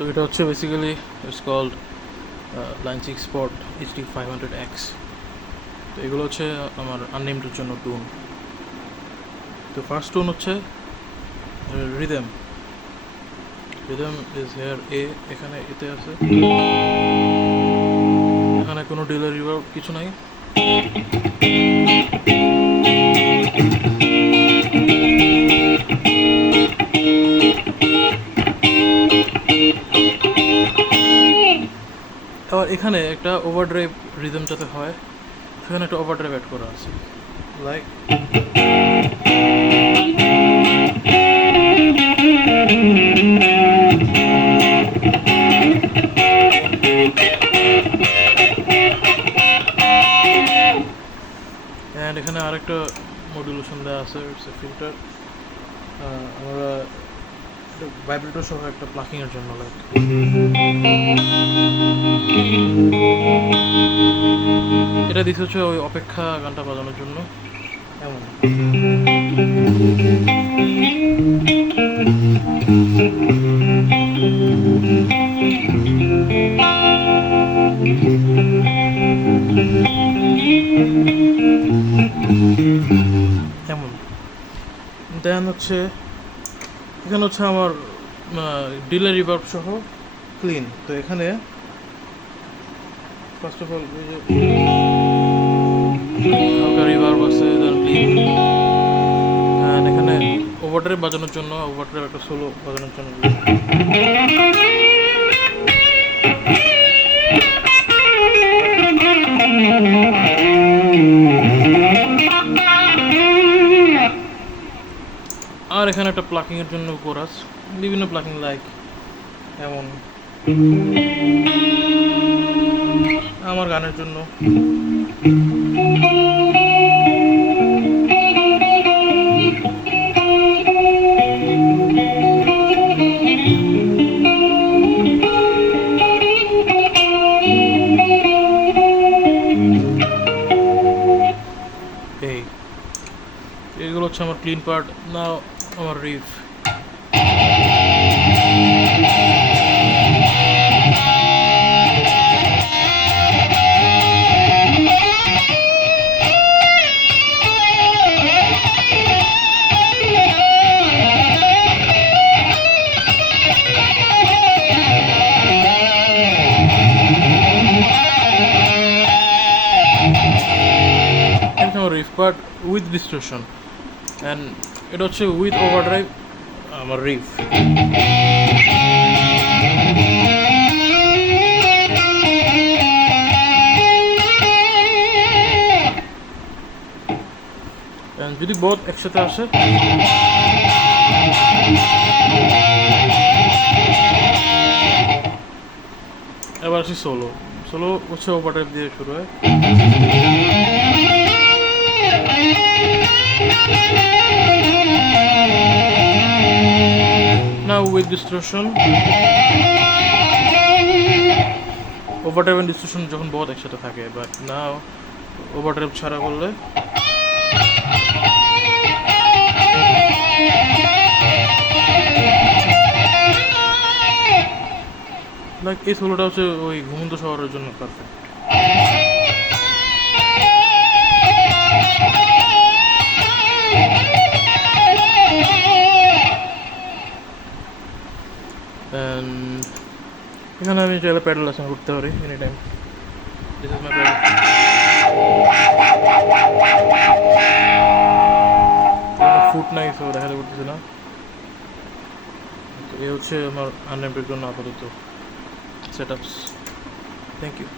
তো এটা হচ্ছে basically it's called line 6 spot HD 500X। তো এগুলো হচ্ছে আমার আননেমডের জন্য টুন। তো ফার্স্ট টুন হচ্ছে রিদম। রিদম ইজ হেয়ার এ, এখানে এতে আছে, এখানে কোনো ডিলে রিভার্ব কিছু নাই। আবার এখানে একটা ওভারড্রাইভ রিদম যাতে হয় সেখানে একটা ওভারড্রাইভ অ্যাড করা আছে, লাইক অ্যান্ড এখানে আরেকটা মডুলেশন দেওয়া আছে, ইটস এ ফিল্টার। আমরা ভাইব্রেটর সহ একটা প্লাকিংয়ের জন্য, লাইক এটা দিচ্ছে হচ্ছে ওই অপেক্ষা গানটা বাজানোর জন্য এমন। এমন দেন হচ্ছে এখানে হচ্ছে আমার ডিলে রিভার্ব সহ ক্লিন। তো এখানে ফার্স্ট অফ অল হালকা রিভার্ব আছে, দেন ক্লিন। অ্যান্ড এখানে ওভারড্রাইভ বাজানোর জন্য, ওভারড্রাইভ একটা সোলো বাজানোর জন্য আর এখানে একটা প্লাকিংয়ের জন্য কোরাস, বিভিন্ন প্লাকিং লাইক এমন আমার গানের জন্য। এইগুলো হচ্ছে আমার ক্লিন পার্ট। নাও আমার riff. Riff part with distortion, and এটা হচ্ছে উইথ ওভারড্রাইভ আমার রিফ। যদি বোথ একসাথে আসে, এবার আসি সোলো। সোলো হচ্ছে ওভারড্রাইভ দিয়ে শুরু হয়। Now with distortion, overdrive and distortion যখন বহুত একসাথে থাকে, but now overdrive ছাড়া করলে লাইক এই সোলোটা হচ্ছে ওই ঘুমন্ত শহরের জন্য পারফেক্ট। এখানে আমি চাইলে প্যাডেল লেসন করতে পারি any time. This is my paddle. ফুট নাই, সো দেখাতে করতেছি না। এই হচ্ছে আমার আননেমডের জন্য আপাতত সেট আপস। Thank you.